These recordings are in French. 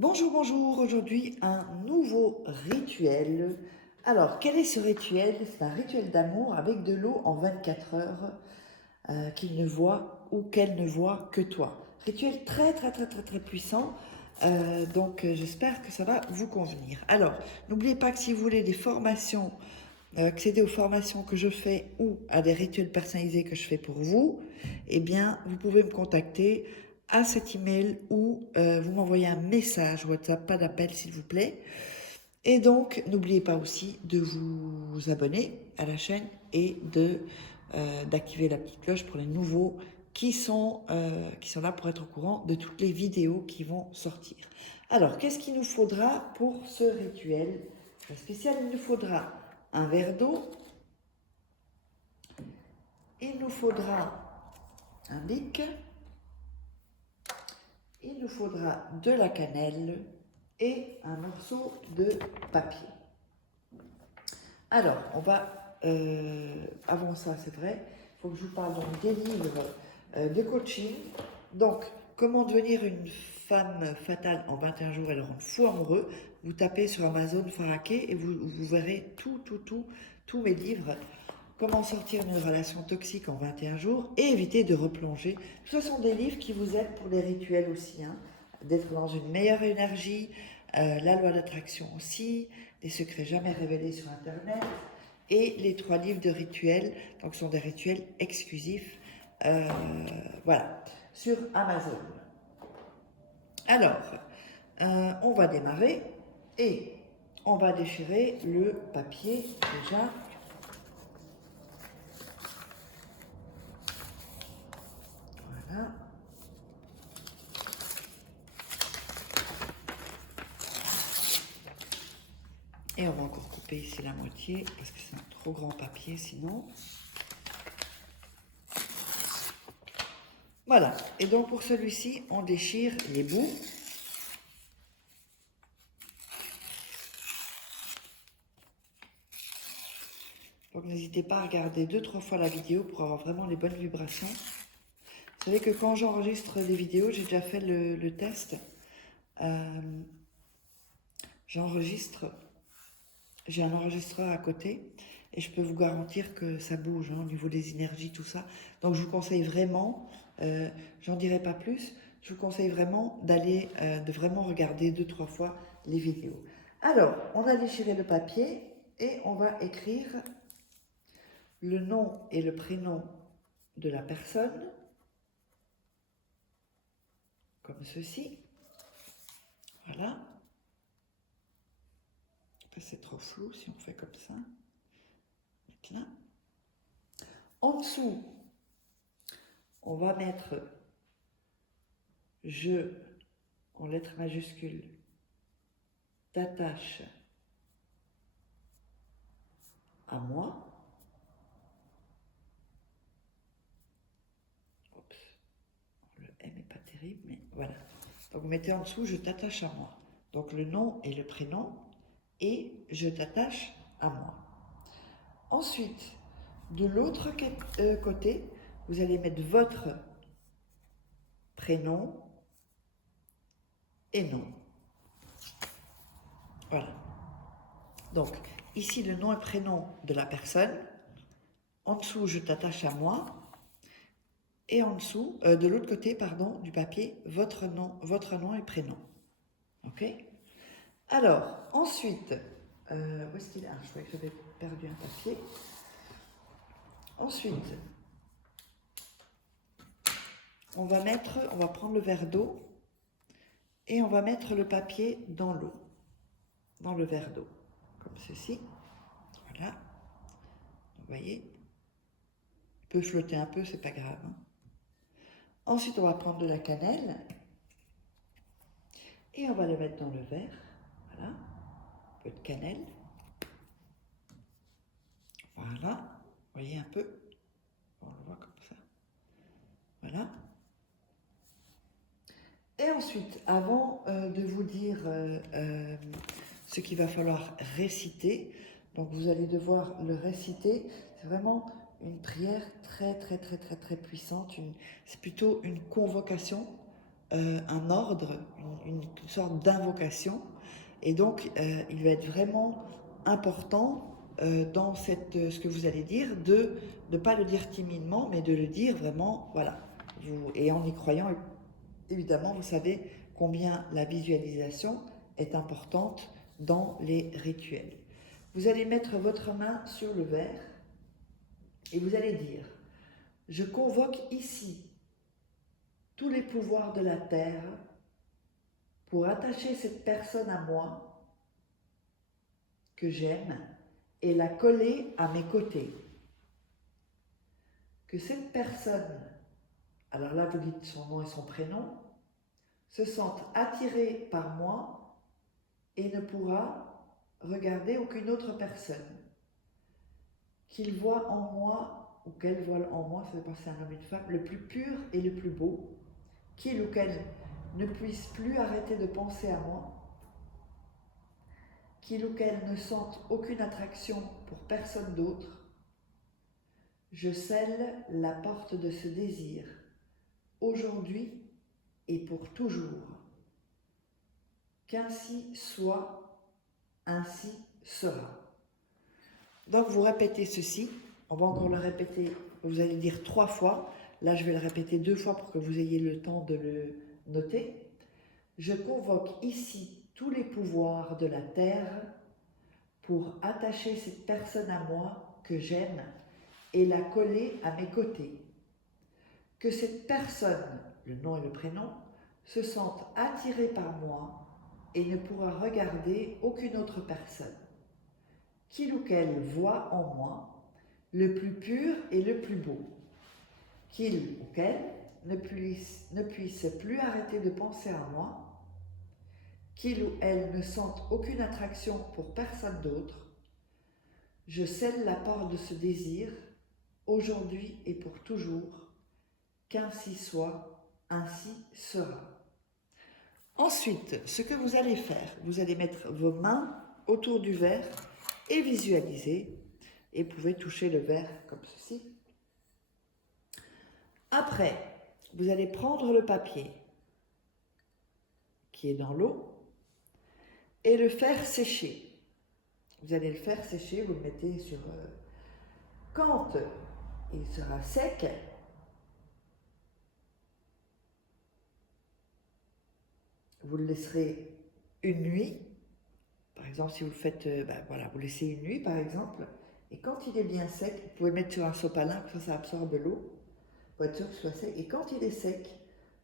Bonjour, bonjour, aujourd'hui un nouveau rituel. Alors, quel est ce rituel? C'est un rituel d'amour avec de l'eau en 24 heures qu'il ne voit ou qu'elle ne voit que toi. Rituel très très très très très puissant, j'espère que ça va vous convenir. Alors, n'oubliez pas que si vous voulez des formations, accéder aux formations que je fais ou à des rituels personnalisés que je fais pour vous, eh bien, vous pouvez me contacter à cet email ou vous m'envoyez un message WhatsApp, pas d'appel s'il vous plaît. Et donc, n'oubliez pas aussi de vous abonner à la chaîne et d'activer la petite cloche pour les nouveaux qui sont là pour être au courant de toutes les vidéos qui vont sortir. Alors, qu'est-ce qu'il nous faudra pour ce rituel très spécial? Il nous faudra un verre d'eau, il nous faudra un bic, il nous faudra de la cannelle et un morceau de papier. Alors, avant ça, c'est vrai, il faut que je vous parle donc des livres de coaching. Donc, comment devenir une femme fatale en 21 jours et le rendre fou amoureux. Vous tapez sur Amazon Faraké et vous verrez tous mes livres. Comment sortir d'une relation toxique en 21 jours et éviter de replonger. Ce sont des livres qui vous aident pour les rituels aussi, hein, d'être dans une meilleure énergie, la loi d'attraction aussi, des secrets jamais révélés sur Internet, et les 3 livres de rituels, donc ce sont des rituels exclusifs, voilà, sur Amazon. Alors, on va démarrer et on va déchirer le papier déjà. Voilà. Et on va encore couper ici la moitié parce que c'est un trop grand papier sinon. Voilà. Et donc pour celui-ci, on déchire les bouts. Donc n'hésitez pas à regarder 2-3 fois la vidéo pour avoir vraiment les bonnes vibrations. Vous savez que quand j'enregistre des vidéos, j'ai déjà fait le test. J'enregistre, j'ai un enregistreur à côté et je peux vous garantir que ça bouge, hein, au niveau des énergies, tout ça. Donc je vous conseille vraiment, j'en dirai pas plus, je vous conseille vraiment de vraiment regarder 2-3 fois les vidéos. Alors, on a déchiré le papier et on va écrire le nom et le prénom de la personne, comme ceci. Voilà. C'est trop flou si on fait comme ça. Là. En dessous, on va mettre je en lettres majuscules t'attache à moi. Oups, le M n'est pas terrible, mais voilà. Donc vous mettez en dessous je t'attache à moi. Donc le nom et le prénom et je t'attache à moi. Ensuite, de l'autre côté, vous allez mettre votre prénom et nom. Voilà. Donc, ici, le nom et prénom de la personne. En dessous, je t'attache à moi. Et en dessous, de l'autre côté, pardon, du papier, votre nom et prénom. OK? Alors, ensuite, où est-ce qu'il est? Ah, je croyais que j'avais perdu un papier. Ensuite, on va prendre le verre d'eau et on va mettre le papier dans l'eau, dans le verre d'eau, comme ceci. Voilà. Vous voyez? Il peut flotter un peu, c'est pas grave. Hein. Ensuite, on va prendre de la cannelle et on va le mettre dans le verre. Voilà. Un peu de cannelle. Voilà. Vous voyez un peu? On le voit comme ça. Voilà. Et ensuite, avant de vous dire ce qu'il va falloir réciter, donc vous allez devoir le réciter, c'est vraiment une prière très très très très très puissante, c'est plutôt une convocation un ordre, une sorte d'invocation. Et donc, il va être vraiment important dans ce que vous allez dire, de ne pas le dire timidement, mais de le dire vraiment, voilà. Et en y croyant, évidemment, vous savez combien la visualisation est importante dans les rituels. Vous allez mettre votre main sur le verre et vous allez dire, je convoque ici tous les pouvoirs de la terre pour attacher cette personne à moi, que j'aime, et la coller à mes côtés. Que cette personne, alors là vous dites son nom et son prénom, se sente attirée par moi et ne pourra regarder aucune autre personne. Qu'il voit en moi, ou qu'elle voit en moi, ça dépend si c'est un homme ou une femme, le plus pur et le plus beau, qu'il ou qu'elle ne puisse plus arrêter de penser à moi, qu'il ou qu'elle ne sente aucune attraction pour personne d'autre. Je scelle la porte de ce désir, aujourd'hui et pour toujours. Qu'ainsi soit, ainsi sera. Donc vous répétez ceci, on va encore le répéter, vous allez dire 3 fois, là je vais le répéter 2 fois pour que vous ayez le temps de le noter. Je convoque ici tous les pouvoirs de la terre pour attacher cette personne à moi que j'aime et la coller à mes côtés. Que cette personne, le nom et le prénom, se sente attirée par moi et ne pourra regarder aucune autre personne. Qu'il ou qu'elle voit en moi le plus pur et le plus beau. Qu'il ou qu'elle ne puisse plus arrêter de penser à moi. Qu'il ou elle ne sente aucune attraction pour personne d'autre. Je scelle la porte de ce désir, aujourd'hui et pour toujours. Qu'ainsi soit, ainsi sera. Ensuite, ce que vous allez faire, vous allez mettre vos mains autour du verre et visualiser, et vous pouvez toucher le verre comme ceci. Après, vous allez prendre le papier qui est dans l'eau et le faire sécher. Vous allez le faire sécher, vous le mettez sur... Quand il sera sec, vous le laisserez une nuit. Par exemple, si vous le faites, voilà, vous laissez une nuit par exemple, et quand il est bien sec, vous pouvez le mettre sur un sopalin, que ça absorbe l'eau, pour être sûr qu'il soit sec. Et quand il est sec,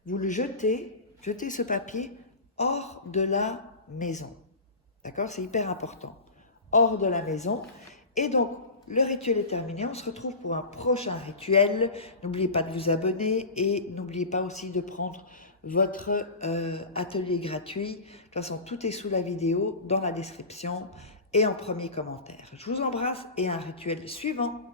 vous le jetez ce papier hors de la maison. D'accord? C'est hyper important. Hors de la maison. Et donc, le rituel est terminé. On se retrouve pour un prochain rituel. N'oubliez pas de vous abonner et n'oubliez pas aussi de prendre votre atelier gratuit. De toute façon, tout est sous la vidéo, dans la description et en premier commentaire. Je vous embrasse et un rituel suivant.